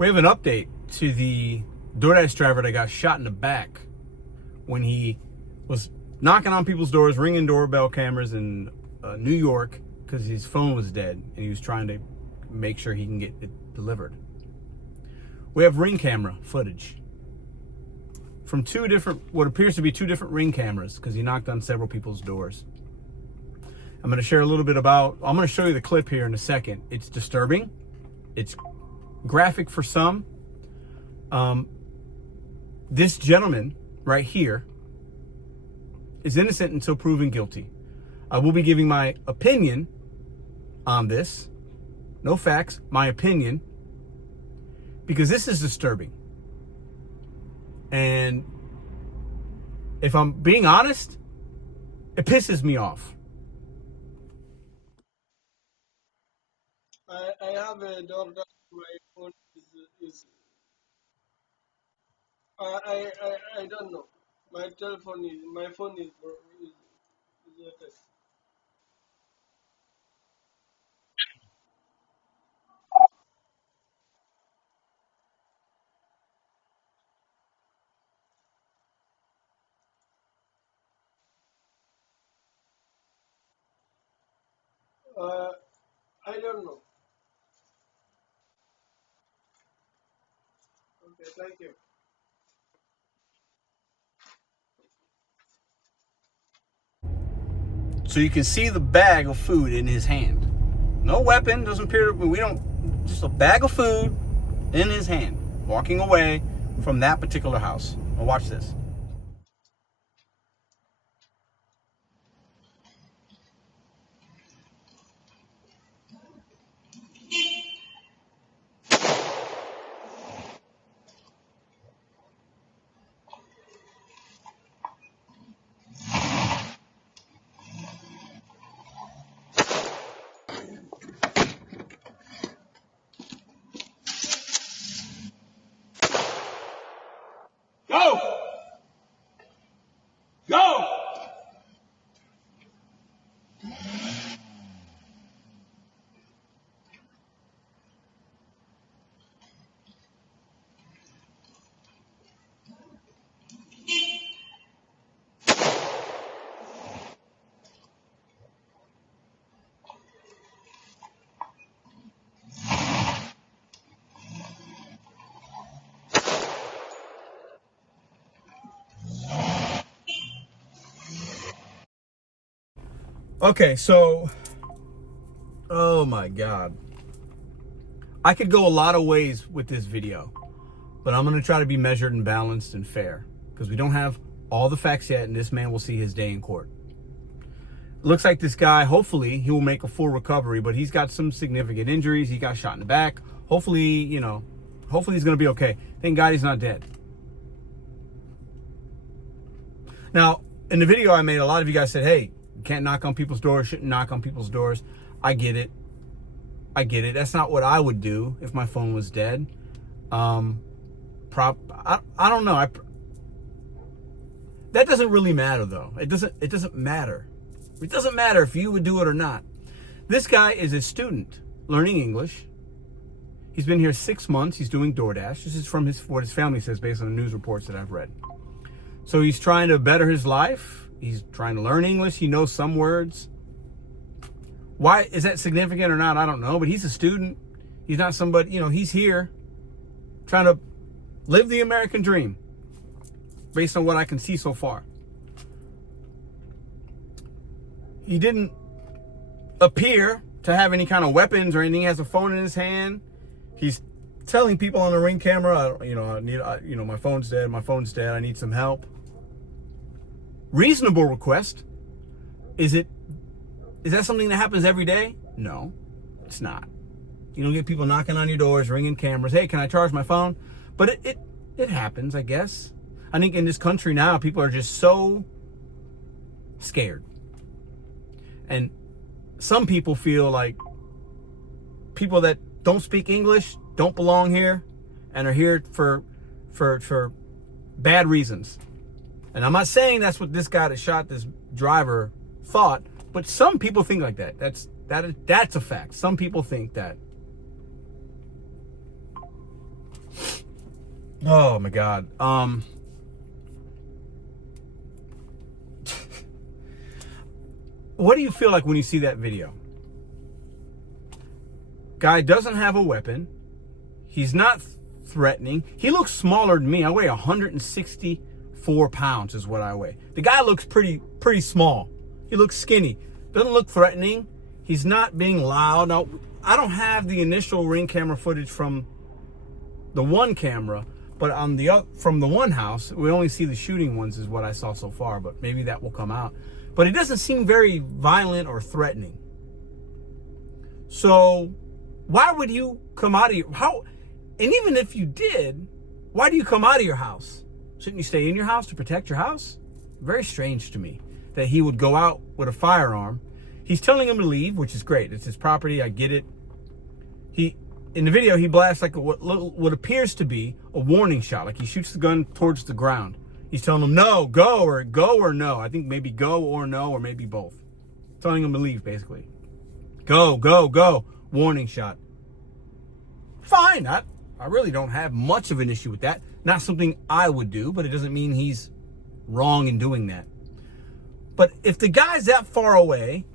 We have an update to the DoorDash driver that got shot in the back when he was knocking on people's doors, ringing doorbell cameras in New York because his phone was dead and he was trying to make sure he can get it delivered. We have ring camera footage from what appears to be two different ring cameras because he knocked on several people's doors. I'm going to share a little bit I'm going to show you the clip here in a second. It's disturbing. It's graphic for some. This gentleman right here is innocent until proven guilty. I will be giving my opinion on this. No facts, my opinion. Because this is disturbing. And if I'm being honest, it pisses me off. I have a DoorDash. My phone is I don't know. My phone is latest. I don't know. Okay, thank you. So you can see the bag of food in his hand. No weapon, doesn't appear just a bag of food in his hand, walking away from that particular house. Now watch this. Go! Go! Okay, so, oh my God. I could go a lot of ways with this video, but I'm going to try to be measured and balanced and fair because we don't have all the facts yet, and this man will see his day in court. It looks like this guy, hopefully, he will make a full recovery, but he's got some significant injuries. He got shot in the back. Hopefully, hopefully he's going to be okay. Thank God he's not dead. Now, in the video I made, a lot of you guys said, hey, you can't knock on people's doors, shouldn't knock on people's doors. I get it. I get it. That's not what I would do if my phone was dead. I don't know. That doesn't really matter though. It doesn't matter. It doesn't matter if you would do it or not. This guy is a student learning English. He's been here 6 months. He's doing DoorDash. This is from what his family says based on the news reports that I've read. So he's trying to better his life. He's trying to learn English. He knows some words. Why is that significant or not? I don't know, but he's a student. He's not somebody, he's here trying to live the American dream based on what I can see so far. He didn't appear to have any kind of weapons or anything. He has a phone in his hand. He's telling people on the ring camera, my phone's dead. My phone's dead. I need some help. Reasonable request. Is that something that happens every day? No, it's not. You don't get people knocking on your doors, ringing cameras. Hey, can I charge my phone? But it happens, I guess. I think in this country now, people are just so scared. And some people feel like people that don't speak English don't belong here and are here for bad reasons. And I'm not saying that's what this guy that shot this driver thought, but some people think like that. That's a fact. Some people think that. Oh my God. What do you feel like when you see that video? Guy doesn't have a weapon. He's not threatening. He looks smaller than me. I weigh 164 pounds is what I weigh. The guy looks pretty small. He looks skinny. Doesn't look threatening. He's not being loud. Now, I don't have the initial Ring camera footage from the one camera, but on from the one house, we only see the shooting ones is what I saw so far, but maybe that will come out. But it doesn't seem very violent or threatening. So why would you come out of your house? And even if you did, why do you come out of your house? Shouldn't you stay in your house to protect your house? Very strange to me that he would go out with a firearm. He's telling him to leave, which is great. It's his property. I get it. In the video, he blasts like what appears to be a warning shot. Like he shoots the gun towards the ground. He's telling him, no, go or no. I think maybe go or no, or maybe both. Telling him to leave, basically. Go. Warning shot. Fine. I really don't have much of an issue with that. Not something I would do, but it doesn't mean he's wrong in doing that. But if the guy's that far away,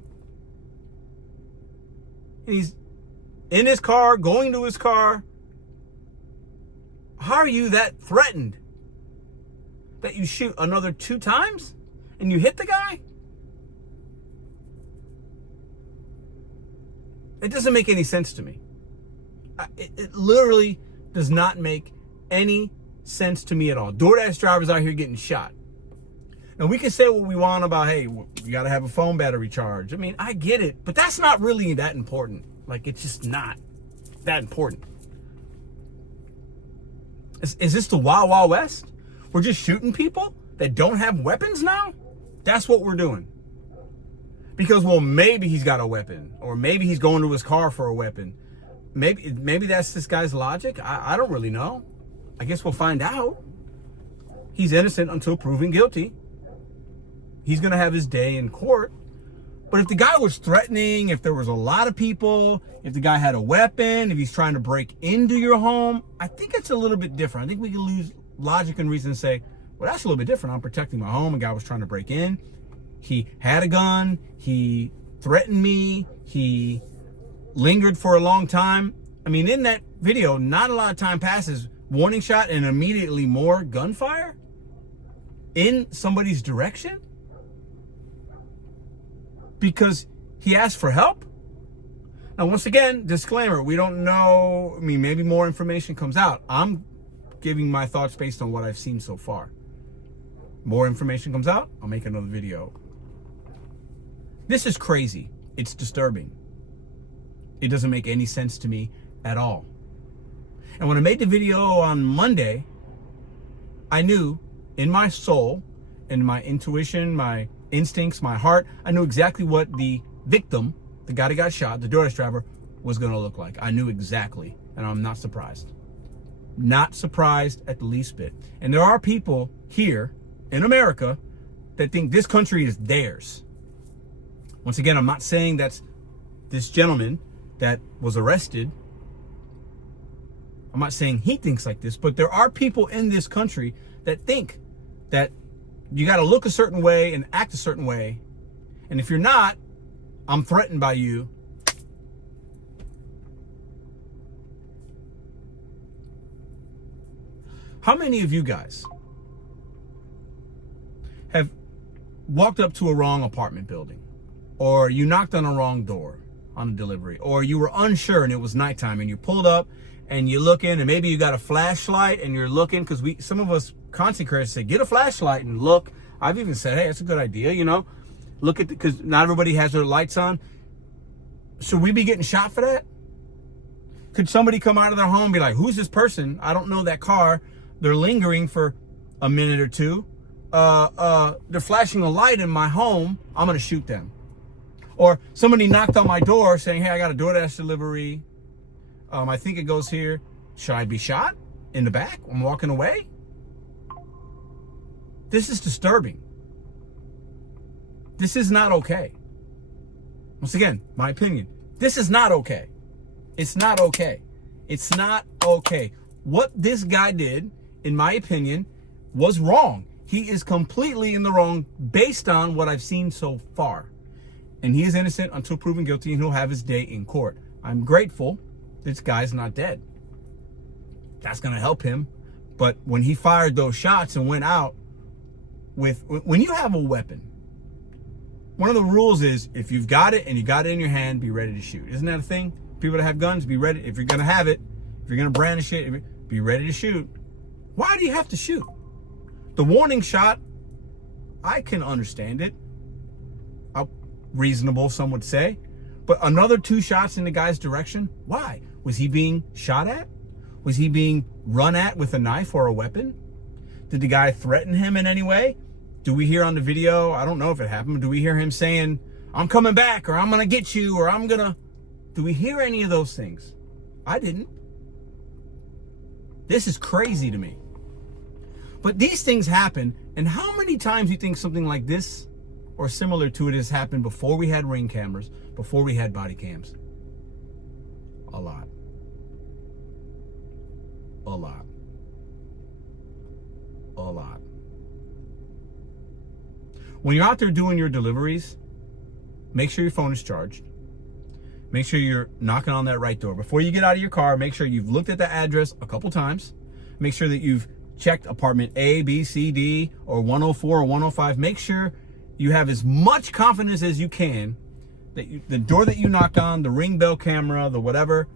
and he's in his car, going to his car, how are you that threatened that you shoot another 2 times and you hit the guy? It doesn't make any sense to me. It literally does not make any sense to me at all. DoorDash drivers out here getting shot. Now, we can say what we want about, hey, you got to have a phone battery charge. I mean, I get it, but that's not really that important. Like, it's just not that important. Is this the Wild Wild West? We're just shooting people that don't have weapons now? That's what we're doing. Because, well, maybe he's got a weapon, or maybe he's going to his car for a weapon. Maybe that's this guy's logic. I don't really know. I guess we'll find out. He's innocent until proven guilty. He's going to have his day in court. But if the guy was threatening, if there was a lot of people, if the guy had a weapon, if he's trying to break into your home, I think it's a little bit different. I think we can lose logic and reason and say, well, that's a little bit different. I'm protecting my home. A guy was trying to break in. He had a gun. He threatened me. He lingered for a long time. I mean, in that video, not a lot of time passes. Warning shot and immediately more gunfire in somebody's direction because he asked for help. Now, once again, disclaimer, we don't know. I mean, maybe more information comes out. I'm giving my thoughts based on what I've seen so far. More information comes out, I'll make another video. This is crazy. It's disturbing. It doesn't make any sense to me at all. And when I made the video on Monday, I knew in my soul, in my intuition, my instincts, my heart, I knew exactly what the victim, the guy that got shot, the DoorDash driver, was going to look like. I knew exactly, and I'm not surprised. Not surprised at the least bit. And there are people here in America that think this country is theirs. Once again, I'm not saying that's this gentleman that was arrested. I'm not saying he thinks like this, but there are people in this country that think that you got to look a certain way and act a certain way. And if you're not, I'm threatened by you. How many of you guys have walked up to a wrong apartment building, or you knocked on a wrong door on a delivery, or you were unsure and it was nighttime and you pulled up and you look in and maybe you got a flashlight and you're looking, because some of us content creators say, get a flashlight and look. I've even said, hey, that's a good idea, you know, look at, because not everybody has their lights on. Should we be getting shot for that? Could somebody come out of their home and be like, who's this person? I don't know that car. They're lingering for a minute or two. They're flashing a light in my home. I'm going to shoot them. Or somebody knocked on my door saying, hey, I got a DoorDash delivery. I think it goes here. Should I be shot in the back? I'm walking away. This is disturbing. This is not okay. Once again, my opinion. This is not okay. It's not okay. It's not okay. What this guy did in my opinion, was wrong. He is completely in the wrong based on what I've seen so far. And he is innocent until proven guilty, and he'll have his day in court. I'm grateful this guy's not dead. That's going to help him. But when he fired those shots and went out when you have a weapon, one of the rules is if you've got it and you got it in your hand, be ready to shoot. Isn't that a thing? People that have guns, be ready. If you're going to have it, if you're going to brandish it, be ready to shoot. Why do you have to shoot? The warning shot, I can understand it. Reasonable, some would say. But another 2 shots in the guy's direction? Why? Was he being shot at? Was he being run at with a knife or a weapon? Did the guy threaten him in any way? Do we hear on the video, I don't know if it happened, do we hear him saying, I'm coming back, or I'm going to get you, or I'm going to... Do we hear any of those things? I didn't. This is crazy to me. But these things happen, and how many times do you think something like this or similar to it has happened before we had Ring cameras, before we had body cams? A lot. A lot. A lot. When you're out there doing your deliveries, make sure your phone is charged. Make sure you're knocking on that right door. Before you get out of your car, make sure you've looked at the address a couple times. Make sure that you've checked apartment A, B, C, D, or 104 or 105. Make sure you have as much confidence as you can that the door that you knock on, the Ring bell camera, the whatever,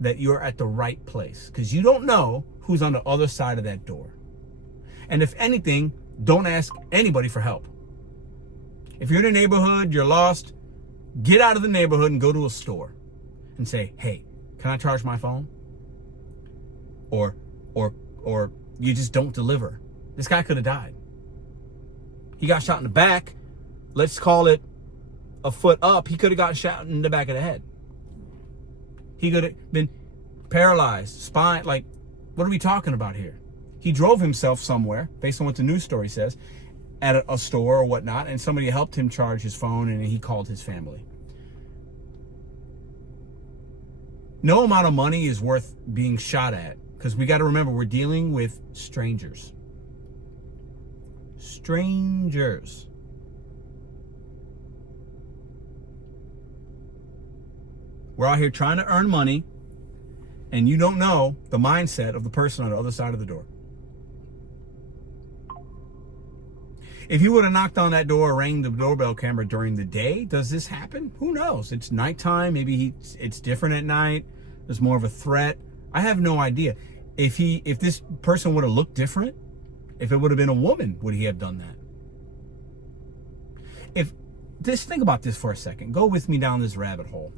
that you're at the right place. Because you don't know who's on the other side of that door. And if anything, don't ask anybody for help. If you're in a neighborhood, you're lost, get out of the neighborhood and go to a store and say, hey, can I charge my phone? Or you just don't deliver. This guy could have died. He got shot in the back. Let's call it a foot up. He could have got shot in the back of the head. He could have been paralyzed, spine. Like, what are we talking about here? He drove himself somewhere, based on what the news story says, at a store or whatnot, and somebody helped him charge his phone, and he called his family. No amount of money is worth being shot at, because we got to remember, we're dealing with strangers. Strangers. We're out here trying to earn money, and you don't know the mindset of the person on the other side of the door. If you would have knocked on that door or rang the doorbell camera during the day, does this happen? Who knows? It's nighttime. Maybe it's different at night. There's more of a threat. I have no idea. If this person would have looked different, if it would have been a woman, would he have done that? Just think about this for a second. Go with me down this rabbit hole.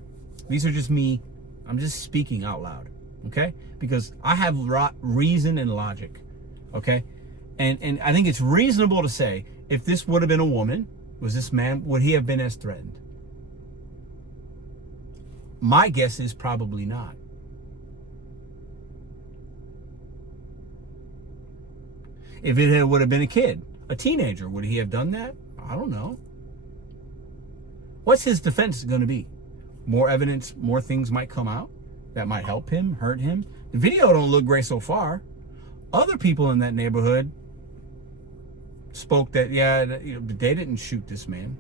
These are just me. I'm just speaking out loud, okay? Because I have reason and logic, okay? And I think it's reasonable to say, if this would have been a woman, was this man, would he have been as threatened? My guess is probably not. If it would have been a kid, a teenager, would he have done that? I don't know. What's his defense going to be? More evidence, more things might come out that might help him, hurt him. The video don't look great so far. Other people in that neighborhood spoke that, yeah, they didn't shoot this man.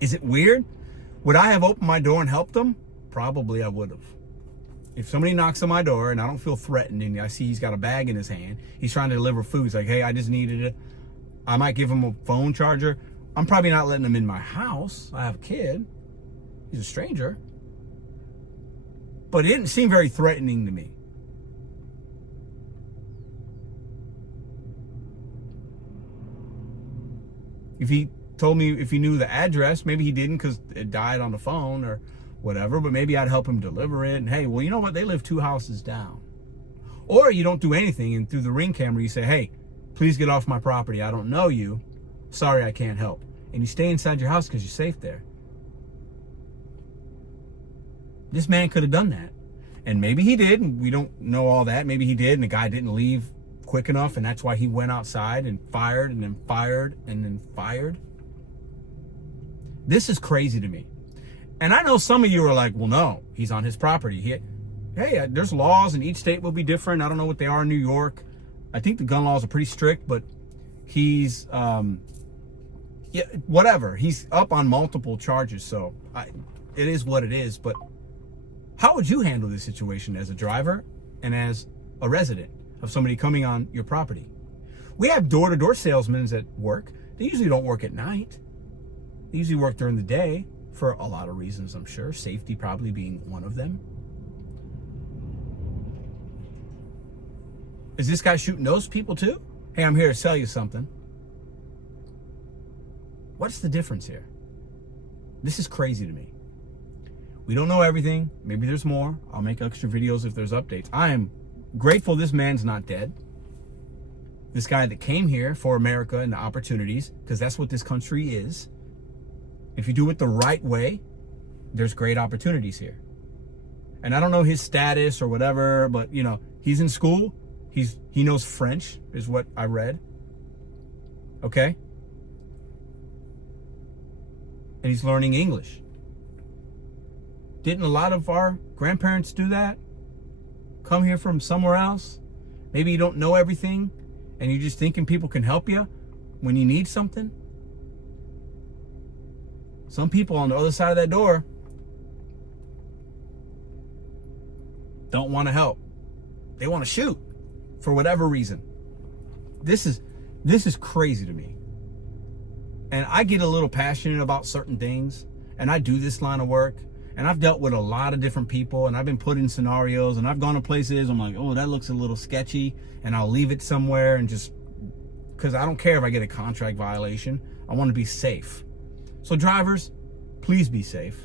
Is it weird? Would I have opened my door and helped them? Probably I would have. If somebody knocks on my door and I don't feel threatened and I see he's got a bag in his hand, he's trying to deliver food, he's like, hey, I just needed it. I might give him a phone charger. I'm probably not letting him in my house. I have a kid. He's a stranger. But it didn't seem very threatening to me. If he told me if he knew the address, maybe he didn't because it died on the phone or whatever, but maybe I'd help him deliver it. And hey, well, you know what? They live 2 houses down. Or you don't do anything, and through the Ring camera, you say, hey, please get off my property. I don't know you. Sorry, I can't help. And you stay inside your house because you're safe there. This man could have done that. And maybe he did, and we don't know all that. Maybe he did, and the guy didn't leave quick enough, and that's why he went outside and fired and then fired and then fired. This is crazy to me. And I know some of you are like, well, no, he's on his property. Hey, there's laws, and each state will be different. I don't know what they are in New York. I think the gun laws are pretty strict, but he's, yeah, whatever. He's up on multiple charges, so it is what it is. But how would you handle this situation as a driver and as a resident of somebody coming on your property? We have door-to-door salesmen at work. They usually don't work at night. They usually work during the day for a lot of reasons, I'm sure. Safety probably being one of them. Is this guy shooting those people too? Hey, I'm here to sell you something. What's the difference here? This is crazy to me. We don't know everything. Maybe there's more. I'll make extra videos if there's updates. I am grateful this man's not dead. This guy that came here for America and the opportunities, because that's what this country is. If you do it the right way, there's great opportunities here. And I don't know his status or whatever, but you know, he's in school. He knows French, is what I read. Okay? And he's learning English. Didn't a lot of our grandparents do that? Come here from somewhere else? Maybe you don't know everything and you're just thinking people can help you when you need something? Some people on the other side of that door don't want to help. They want to shoot for whatever reason. This is crazy to me. And I get a little passionate about certain things, and I do this line of work, and I've dealt with a lot of different people, and I've been put in scenarios, and I've gone to places, I'm like, oh, that looks a little sketchy, and I'll leave it somewhere, and just, because I don't care if I get a contract violation, I want to be safe. So drivers, please be safe.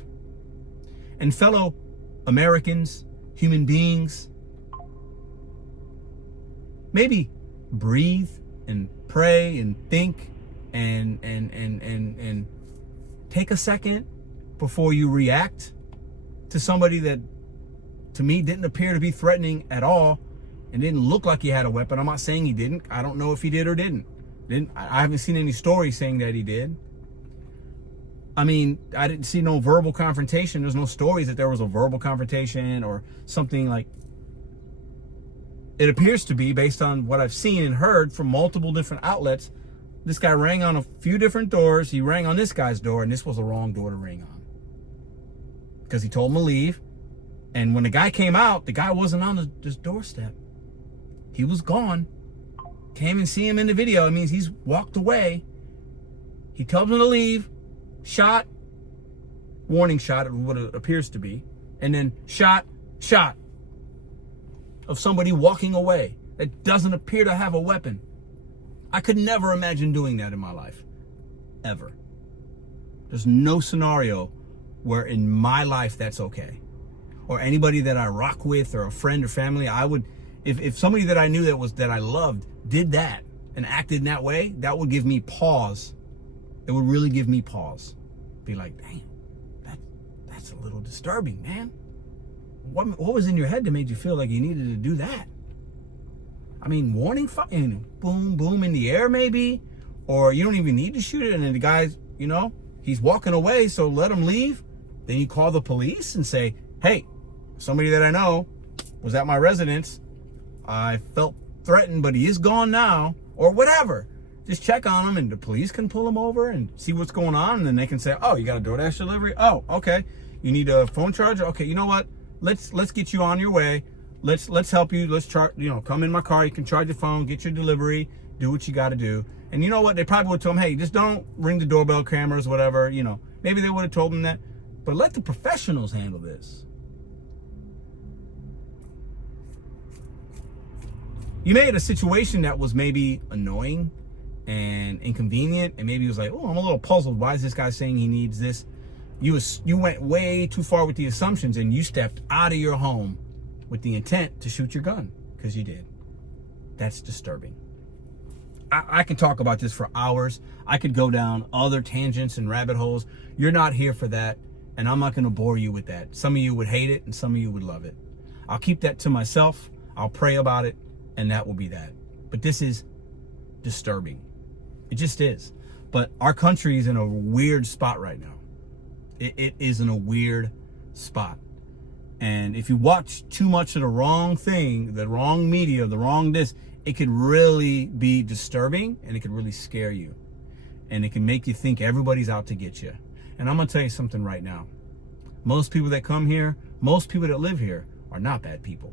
And fellow Americans, human beings, maybe breathe and pray and think and take a second before you react to somebody that, to me, didn't appear to be threatening at all and didn't look like he had a weapon. I'm not saying he didn't. I don't know if he did or didn't. I haven't seen any stories saying that he did. I mean, I didn't see no verbal confrontation. There's no stories that there was a verbal confrontation or something like. It appears to be, based on what I've seen and heard from multiple different outlets, this guy rang on a few different doors. He rang on this guy's door, and this was the wrong door to ring on. Because he told him to leave. And when the guy came out, the guy wasn't on his doorstep. He was gone. Can't even see him in the video. It means he's walked away. He tells him to leave. Shot. Warning shot, what it appears to be. And then shot of somebody walking away that doesn't appear to have a weapon. I could never imagine doing that in my life. Ever. There's no scenario where in my life that's okay. Or anybody that I rock with or a friend or family, I would, if somebody that I knew that I loved did that and acted in that way, that would give me pause. It would really give me pause. Be like, damn, that's a little disturbing, man. What was in your head that made you feel like you needed to do that? I mean, warning fucking boom, boom in the air maybe, or you don't even need to shoot it. And then the guy's, you know, he's walking away, so let him leave. Then you call the police and say, hey, somebody that I know was at my residence. I felt threatened, but he is gone now, or whatever. Just check on him, and the police can pull him over and see what's going on. And then they can say, oh, you got a DoorDash delivery? Oh, okay. You need a phone charger? Okay, you know what? Let's get you on your way. Let's help you. Let's come in my car. You can charge your phone, get your delivery, do what you got to do. And you know what? They probably would have told him, hey, just don't ring the doorbell cameras, whatever. You know, maybe they would have told him that. But let the professionals handle this. You made a situation that was maybe annoying and inconvenient, and maybe he was like, oh, I'm a little puzzled. Why is this guy saying he needs this? You went way too far with the assumptions, and you stepped out of your home with the intent to shoot your gun, because you did. That's disturbing. I can talk about this for hours. I could go down other tangents and rabbit holes. You're not here for that, and I'm not going to bore you with that. Some of you would hate it, and some of you would love it. I'll keep that to myself. I'll pray about it, and that will be that. But this is disturbing. It just is. But our country is in a weird spot right now. It is in a weird spot. And if you watch too much of the wrong thing, the wrong media, the wrong this, it could really be disturbing, and it could really scare you. And it can make you think everybody's out to get you. And I'm going to tell you something right now. Most people that come here, most people that live here are not bad people.